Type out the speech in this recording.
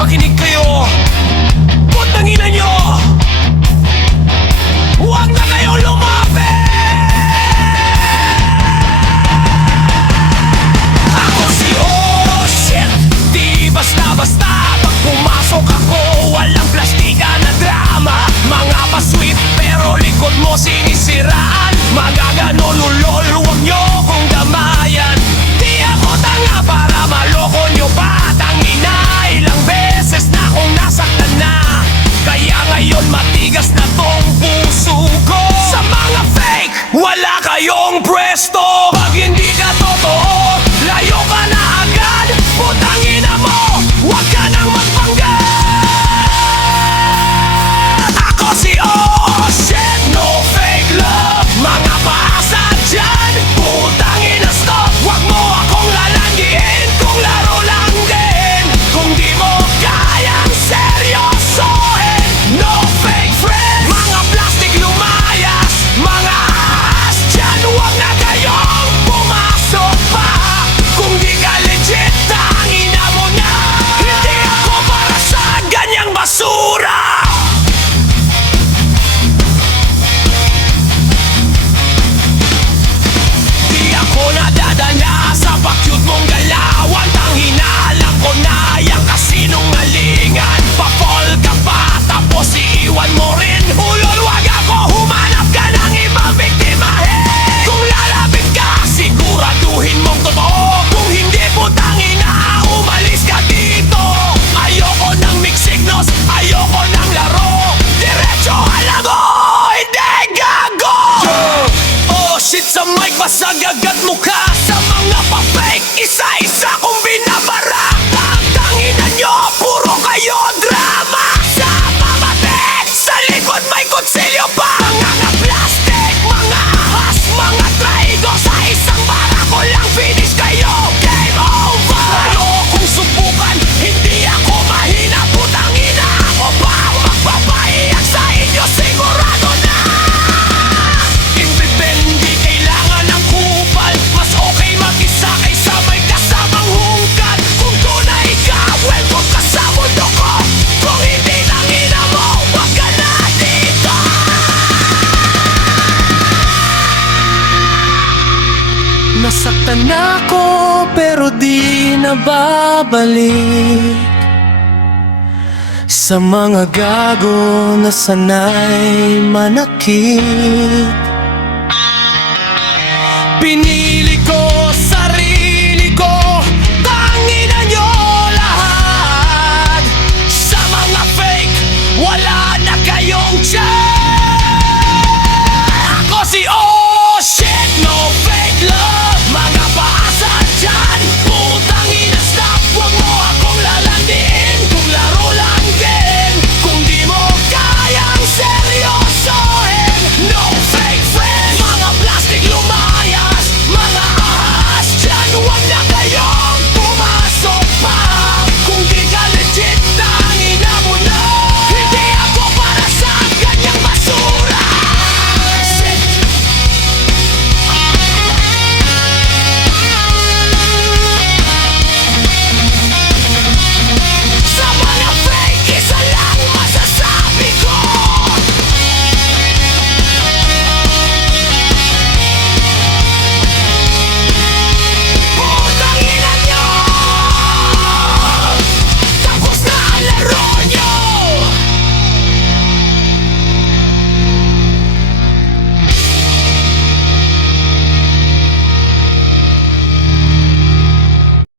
Makinig kayo, putang ina nyo, huwag na kayo lumapit. Ako si oh shit, di basta-basta. Pag pumasok ako, walang plastika na drama. Mga pa-sweet pero likod mo sinisiraan. Magagano lulol, huwag nyo kong damayan. Di ako tanga para maloko nyo pa. Tangina, ilang beses na akong nasaktan na. Kaya ngayon matigas na tong puso ko. Sa mga fake, wala kayong pwesto. Pag hindi ka totoo, layo ka na agad. Putang ina mo, huwag ka nang magpanggap. Ako si oh shit, no fake love. Mga paasa dyan, putang ina stop. Huwag mo akong lalanggiin kung laro lang din. Kung di mo kayang seryosohin, no fake friends. Mga plastic lumayas, mga ahas dyan, huwag na kayong pumasok pa. Kung di ka legit, tangina mo na. Hindi ako para sa ganyang basura. Di ako nadadala sa pakyut mong galawan. Tangina, alam ko na yang kasinungalingan. Pa-fall ka pa, tapos iiwan mo rin. Ulol, wag ako, humanap ka ng ibang biktimahin. Kung lalapit ka, siguraduhin mong totoo. Kung hindi, putangina, umalis ka dito. Ayoko ng mixed signals, ayoko ng laro. Diretso halago, hindi gago. Oh shit, sa mic basag agad mukha. Sa mga pa-fake, isa-isa kong binabara. Ang tangina nyo, puro kayo drama. Sa pamatik, sa likod may kutsilyo pa. Mga ka-plastic, mga ahas, mga traido. Sa isang bara ko lang finish kayo. Game over. Ayokong subukan, hindi ako mahina. Putang ina, ako pa ang magpapaiyak sa inyo, sigurado na. Hindi kailangan ng kupal. Mas okay mag-isa kaysa may kasamang hungkal. Kung tunay ka, welcome ka sa mundo ko. Kung hindi, tangina mo, wag ka na dito. Nasaktan ako pero di na babalik. Sa mga gago na sanay manakit.